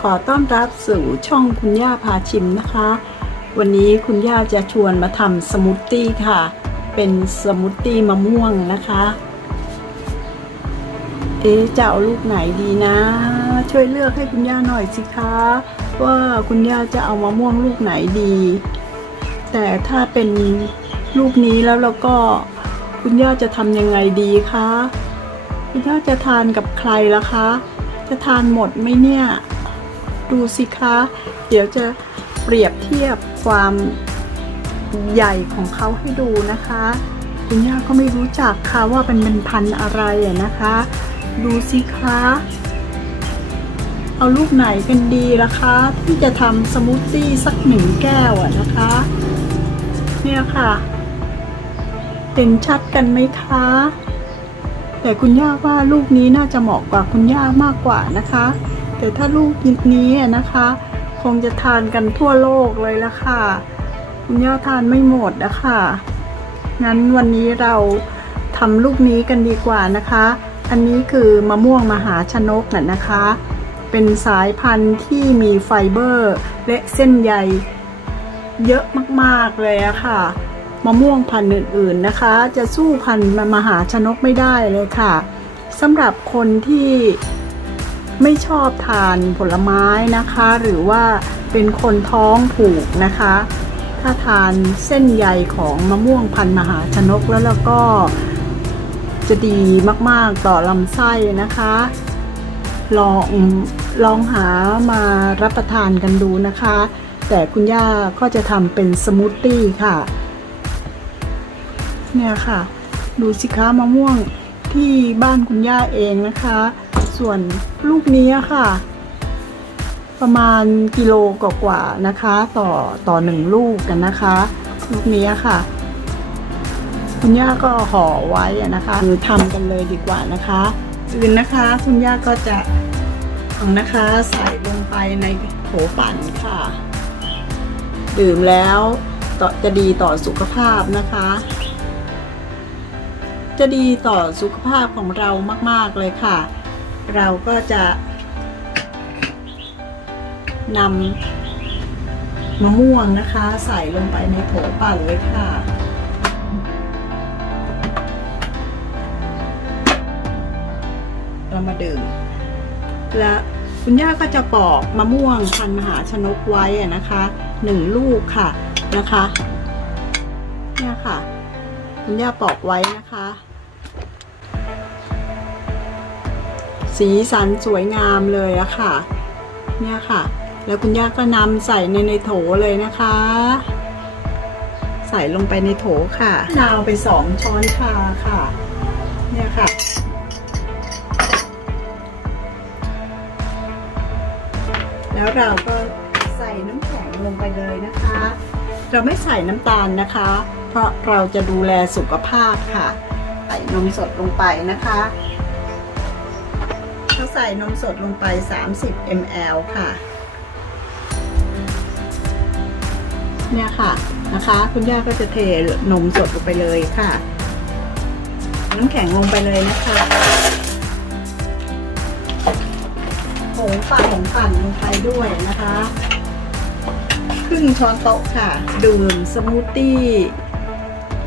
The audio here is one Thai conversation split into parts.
ขอต้อนรับสู่ช่องคุณย่าพาชิมนะคะ วันนี้คุณย่าจะชวนมาทำสมูทตี้ค่ะ เป็นสมูทตี้มะม่วงนะคะ เอ๊จะเอาลูกไหนดีนะ ช่วยเลือกให้คุณย่าหน่อยสิคะ ว่าคุณย่าจะเอามะม่วงลูกไหนดี แต่ถ้าเป็นลูกนี้แล้วเราก็คุณย่าจะทำยังไงดีคะ คุณย่าจะทานกับใครล่ะคะ จะทานหมดไหมเนี่ย ดูสิคะ เดี๋ยวจะเปรียบเทียบความใหญ่ของเขาให้ดูนะคะ คุณย่าก็ไม่รู้จักค่ะว่าเป็นเป็นพันอะไรนะคะ ดูสิคะ เอาลูกไหนกันดีล่ะคะ ที่จะทำสมูทตี้สักหนึ่งแก้วอะนะคะ เนี่ยค่ะ เห็นชัดกันไหมคะ แต่คุณย่าว่าลูกนี้น่าจะเหมาะกว่าคุณย่ามากกว่านะคะ แต่ถ้าลูกนี้นะคะ คงจะทานกันทั่วโลกเลยละค่ะ คุณย่าทานไม่หมดนะคะงั้นวันนี้เราทำลูกนี้กันดีกว่านะคะ อันนี้คือมะม่วงมหาชนกน่ะนะคะ เป็นสายพันธุ์ที่มีไฟเบอร์ และเส้นใยเยอะมากๆเลยอะค่ะ มะม่วงพันธุ์อื่นๆนะคะ จะสู้พันธุ์มหาชนกไม่ได้เลยค่ะสำหรับคนที่ไม่ชอบทานผลไม้นะคะ หรือว่าเป็นคนท้องผูกนะคะ ถ้าทานเส้นใยของมะม่วงพันธุ์มหาชนกแล้วแล้วก็จะดีมากๆต่อลำไส้นะคะ ลองลองหามารับประทานกันดูนะคะ แต่คุณย่าก็จะทำเป็นสมูทตี้ค่ะ เนี่ยค่ะ ดูสิคะมะม่วงที่บ้านคุณย่าเองนะคะ ส่วนลูกนี้ค่ะ ประมาณกิโลกว่าๆนะคะ ต่อต่อหนึ่งลูกกันนะคะ ลูกนี้ค่ะคุณย่าก็ห่อไว้นะคะคือทำกันเลยดีกว่านะคะอื่นนะคะคุณย่าก็จะเอานะคะใส่ลงไปในโถปั่นค่ะ ดื่มแล้วจะดีต่อสุขภาพนะคะ จะดีต่อสุขภาพของเรามาก ๆ เลยค่ะ เราก็จะนำมะม่วงนะคะ ใส่ลงไปในโถปั่นเลยค่ะเรามาดื่มและคุณย่าก็จะปอกมะม่วงพันมหาชนกไว้นะคะหนึ่งลูกค่ะนะคะเนี่ยค่ะคุณย่าปอกไว้นะคะ สีสันสวยงามเลยอะค่ะ เนี่ยค่ะ แล้วคุณย่าก็นำใส่ในในโถเลยนะคะ ใส่ลงไปในโถค่ะนาวไปสองช้อนชาค่ะ เนี่ยค่ะแล้วเราก็ใส่น้ำแข็งลงไปเลยนะคะ เราไม่ใส่น้ำตาลนะคะ เพราะเราจะดูแลสุขภาพค่ะ ใส่นมสดลงไปนะคะ ใส่นมสดลงไป 30 ml ค่ะ เนี่ยค่ะนะคะ คุณย่าก็จะเทนมสดลงไปเลยค่ะ น้ำแข็งลงไปเลยนะคะผงปั่นผงปั่นลงไปด้วยนะคะครึ่งช้อนโต๊ะค่ะ ดื่มสมูทตี้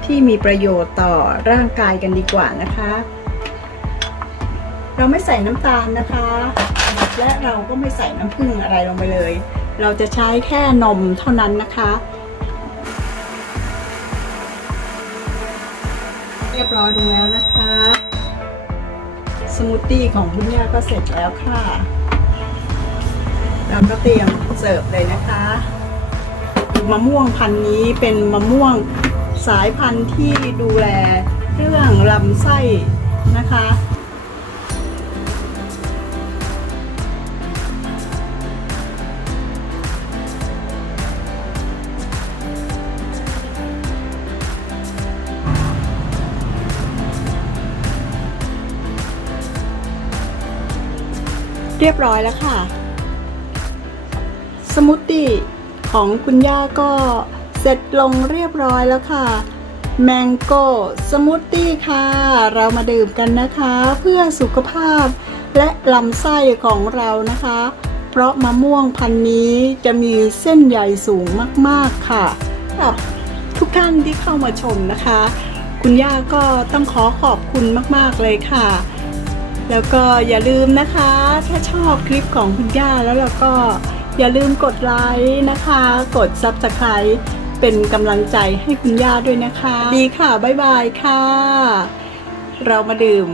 ที่มีประโยชน์ต่อร่างกายกันดีกว่านะคะ เราไม่ใส่น้ำตาลนะคะ และเราก็ไม่ใส่น้ำผึ้งอะไรลงไปเลย เราจะใช้แค่นมเท่านั้นนะคะ เรียบร้อยลงแล้วนะคะ สมูทตี้ของคุณย่าก็เสร็จแล้วค่ะ เราก็เตรียมเสิร์ฟเลยนะคะมะม่วงพันธุ์นี้เป็นมะม่วงสายพันธุ์ที่ดูแลเรื่องลำไส้นะคะ เรียบร้อยแล้วค่ะ สมูทตี้ของคุณย่าก็เสร็จลงเรียบร้อยแล้วค่ะ แมงโก้สมูทตี้ค่ะ เรามาดื่มกันนะคะ เพื่อสุขภาพและลำไส้ของเรานะคะ เพราะมะม่วงพันธุ์นี้จะมีเส้นใยสูงมากๆค่ะกับทุกท่านที่เข้ามาชมนะคะ คุณย่าก็ต้องขอขอบคุณมากๆเลยค่ะ แล้วก็อย่าลืมนะคะ ถ้าชอบคลิปของคุณย่าแล้วเราก็อย่าลืมกดไลค์นะคะ กด Subscribe เป็นกำลังใจให้คุณย่าด้วยนะคะ ดีค่ะ บ๊ายบายค่ะ เรามาดื่ม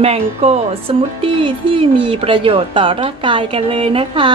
แมงโก้สมูทตี้ที่มีประโยชน์ต่อร่างกายกันเลยนะคะ